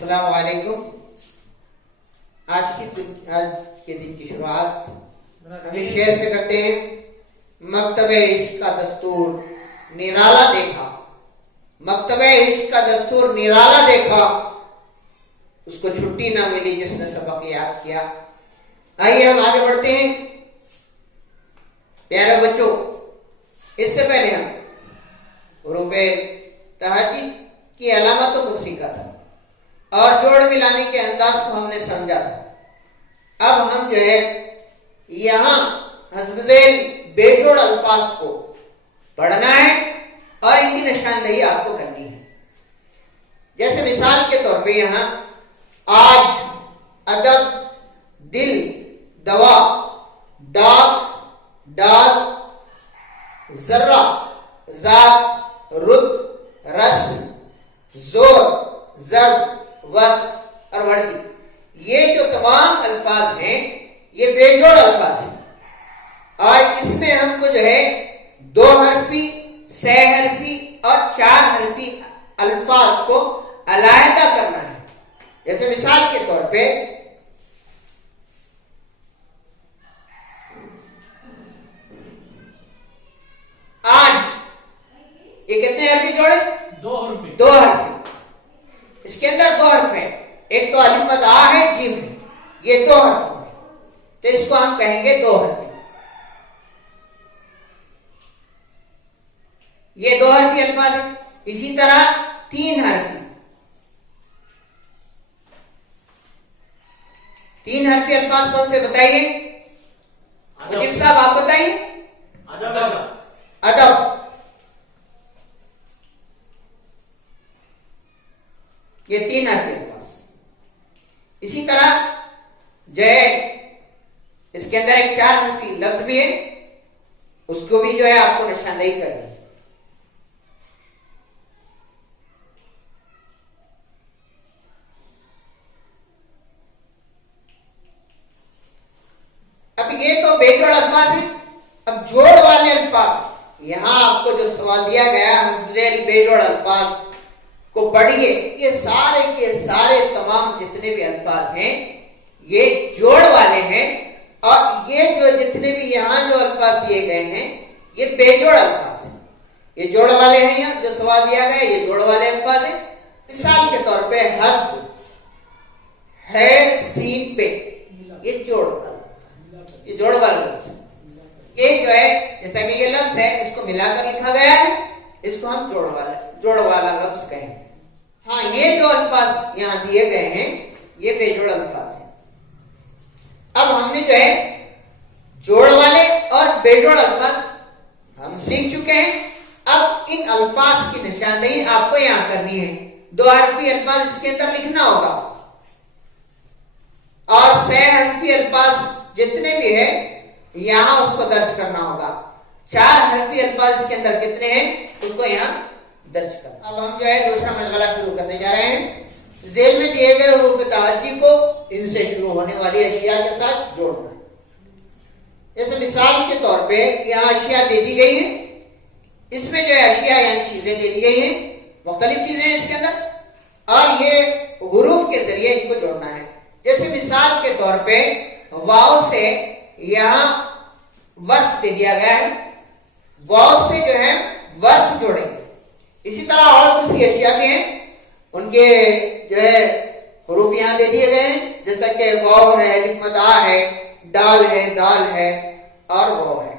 السلام علیکم. آج کے دن کی شروعات ہم اس شعر سے کرتے ہیں. مکتب عشق کا دستور نرالا دیکھا، مکتب عشق کا دستور نرالا دیکھا، اس کو چھٹی نہ ملی جس نے سبق یاد کیا. آئیے ہم آگے بڑھتے ہیں. پیارے بچوں، اس سے پہلے ہم حروف تہجی کی علامتوں کو سیکھا تھا اور جوڑ ملانے کے انداز کو ہم نے سمجھا تھا. اب ہم جو ہے یہاں حسب ذیل بے جوڑ الفاظ کو پڑھنا ہے اور ان کی نشاندہی آپ کو کرنی ہے. جیسے مثال کے طور پہ یہاں آج، ادب، دل، دوا، ڈاک، ڈال، ذرہ، ذات، رت، رس، زور، زرد، وقت اور وردی، یہ جو تمام الفاظ ہیں یہ بے جوڑ الفاظ ہیں. اور اس میں ہم کو جو ہے 2 حرفی، 6 حرفی اور 4 حرفی الفاظ کو علیحدہ کرنا ہے. جیسے مثال کے طور پہ آج، یہ کتنے حرفی جوڑے؟ 2 حرفی. اس کے اندر 2 حرف ہیں، ایک تو الف مد آ ہے، جیم ہے، یہ 2 حرف ہیں، تو اس کو ہم کہیں گے 2 حرفی. یہ 2 حرفی الفاظ ہیں. اسی طرح 3 حرفی، 3 حرفی الفاظ کون سے بتائیے؟ مجیب صاحب آپ بتائیے. ادب، یہ 3 حرفی الفاظ. اسی طرح جو ہے اس کے اندر ایک 4 حرفی لفظ بھی ہے، اس کو بھی جو ہے آپ کو نشاندہی کرنی ہے. اب یہ تو بے جوڑ الفاظ ہیں. اب جوڑ والے الفاظ، یہاں آپ کو جو سوال دیا گیا حسب ذیل بے جوڑ الفاظ کو پڑھیے. یہ سارے کے سارے تمام جتنے بھی الفاظ ہیں یہ جوڑ والے ہیں، اور یہ جو جتنے بھی یہاں جو الفاظ دیے گئے ہیں یہ بے جوڑ الفاظ ہیں. یہ جوڑ والے ہیں، یہاں جو سوال دیا گیا یہ جوڑ والے الفاظ ہیں. مثال کے طور پہ حسب ہے، سین پہ، یہ جوڑ والا، یہ جوڑ والا لفظ ہے. یہ جو ہے جیسا کہ یہ لفظ ہے اس کو ملا کر لکھا گیا ہے، اس کو ہم جوڑ والا لفظ کہیں. ہاں، یہ جو الفاظ یہاں دیے گئے ہیں یہ بے جوڑ الفاظ ہیں. اب ہم نے جو ہے جوڑ والے اور بے جوڑ الفاظ ہم سیکھ چکے ہیں. اب ان الفاظ کی نشاندہی آپ کو یہاں کرنی ہے. 2 حرفی الفاظ اس کے اندر لکھنا ہوگا اور 6 حرفی الفاظ جتنے بھی ہیں یہاں اس کو درج کرنا ہوگا. 4 حرفی الفاظ اس کے اندر کتنے ہیں اس کو یہاں درج کرنا. اب ہم جو ہے دوسرا مشغلہ شروع کرنے جا رہے ہیں. ذیل میں دیے گئے حروف تہجی کو ان سے شروع ہونے والی اشیاء کے ساتھ جوڑنا ہے. جیسے مثال کے طور پہ یہاں اشیاء دے دی گئی ہیں، اس میں جو ہے اشیاء یعنی چیزیں دے دی گئی ہیں، مختلف چیزیں ہیں اس کے اندر، اور یہ حروف کے ذریعے ان کو جوڑنا ہے. جیسے مثال کے طور پہ واو سے یہاں ورق دے دیا گیا ہے، واو سے جو ہے ورق جوڑیں گے. اسی طرح اور دوسری اشیاء بھی ہیں، ان کے جو ہے حروف یہاں دے دیے گئے ہیں، جیسا کہ واو ہے، الف مد آ ہے، ڈال ہے، دال ہے اور واو ہے.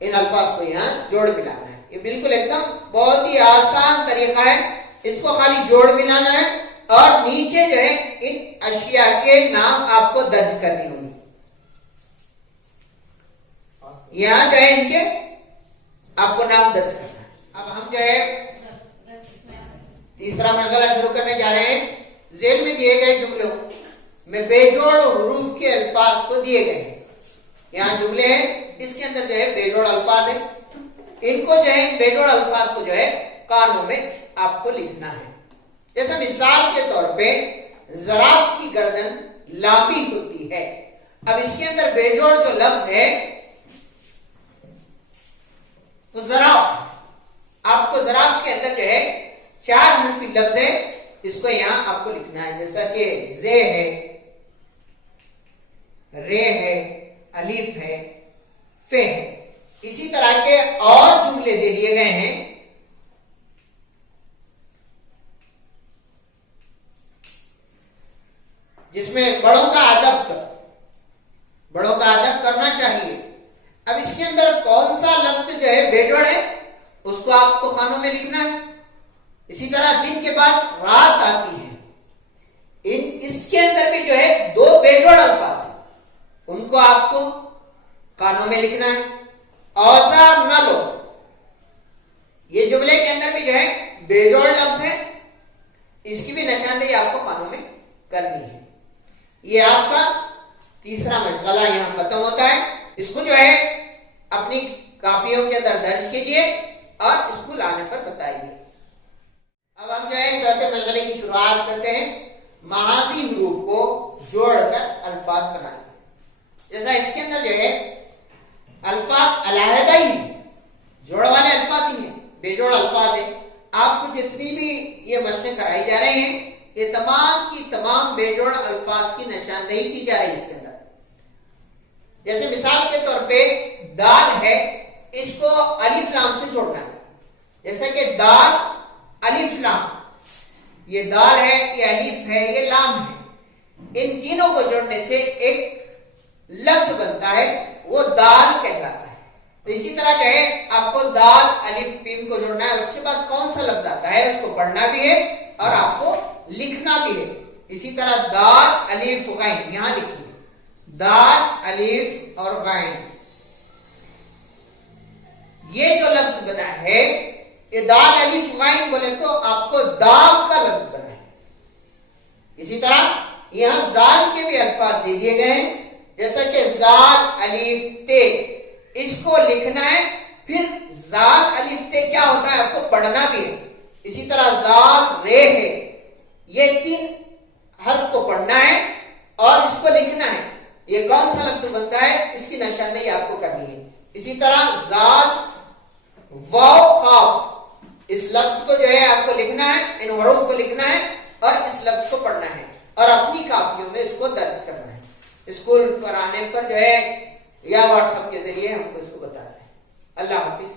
ان الفاظ کو یہاں جوڑ ملانا ہے. یہ بالکل ایک دم بہت ہی آسان طریقہ ہے. اس کو خالی جوڑ ملانا ہے اور نیچے جو ہے ان اشیاء کے نام آپ کو درج کرنی ہوگی. یہاں جو ہے ان کے آپ کو نام درج کرنا ہے. اب ہم جو ہے تیسرا مرحلہ شروع کرنے جا رہے ہیں. ذیل میں دیے گئے جملوں میں بے جوڑ حروف کے الفاظ کو دیے گئے ہیں. یہاں جملے ہیں، اس کے اندر جو ہے بے جوڑ الفاظ ہیں. ان کو جو ہے بے جوڑ الفاظ کو جو ہے کانوں میں آپ کو لکھنا ہے. جیسے مثال کے طور پہ زراف کی گردن لامبی ہوتی ہے. اب اس کے اندر بے جوڑ جو لفظ ہے تو زراف، آپ کو زراف کے اندر جو ہے 4 حرفی لفظ ہے، اس کو یہاں آپ کو لکھنا ہے، جیسا کہ زے ہے، رے ہے، الف ہے، فے ہے. اسی طرح کے اور جملے دے دیے گئے ہیں جس میں بڑوں کا ادب کرنا چاہیے. اب اس کے اندر کون سا لفظ جو ہے بیجوڑ ہے اس کو آپ کو خانوں میں لکھنا ہے. اسی طرح دن کے بعد رات آتی ہے، اس کے اندر بھی جو ہے دو بیجوڑ الفاظ ہیں، ان کو آپ کو خانوں میں لکھنا ہے. اوزار نہ لو، یہ جملے کے اندر بھی جو ہے بیجوڑ لفظ ہے، اس کی بھی نشاندہی آپ کو خانوں میں کرنی ہے. یہ آپ کا تیسرا مشغلہ یہاں ختم ہوتا ہے. اس کو جو ہے اپنی کاپیوں کے اندر درج کیجئے اور اسکول آنے پر بتائیے. اب ہم جو ہے چوتھے مشغلے کی شروعات کرتے ہیں. محاذی حروف کو جوڑ کر الفاظ بنائیں. جیسا اس کے اندر جو ہے الفاظ علیحدہ ہی جوڑ والے الفاظ ہی ہیں، بے جوڑ الفاظ ہیں. آپ کو جتنی بھی یہ مشقیں کرائی جا رہی ہیں یہ تمام کی تمام بے جوڑ الفاظ کی نشاندہی کی جا رہی ہے اس کے اندر. جیسے مثال کے طور پہ دال ہے، اس کو الف لام سے جوڑنا ہے. جیسا کہ دال الف لام، یہ دال ہے، یہ الف ہے، یہ لام ہے. ان تینوں کو جوڑنے سے ایک لفظ بنتا ہے، وہ دال کہلاتا ہے. تو اسی طرح جو ہے آپ کو دال الف پیم کو جوڑنا ہے. اس کے بعد کون سا لفظ آتا ہے اس کو پڑھنا بھی ہے اور آپ کو لکھنا بھی ہے. اسی طرح دال الف غین، یہاں لکھیے دال الف اور غین. یہ جو لفظ بنا ہے یہ دال الف غین بولے تو آپ کو داغ کا لفظ بنا ہے. اسی طرح یہاں زال کے بھی الفاظ دے دیے گئے ہیں، جیسا کہ زال الف تے، اس کو لکھنا ہے. پھر زال الف تے کیا ہوتا ہے آپ کو پڑھنا بھی ہے. اسی طرح زال رے ہے، یہ تین حرف کو پڑھنا ہے اور اس کو لکھنا ہے. یہ کون سا لفظ بنتا ہے اس کی نشاندہی آپ کو کرنی ہے. اسی طرح زال واو قاف، اس لفظ کو جو ہے آپ کو لکھنا ہے، ان حروف کو لکھنا ہے اور اس لفظ کو پڑھنا ہے اور اپنی کاپیوں میں اس کو درج کرنا ہے. اسکول پر آنے پر جو ہے یا واٹس ایپ کے ذریعے ہم کو اس کو بتاتے ہیں. اللہ حافظ.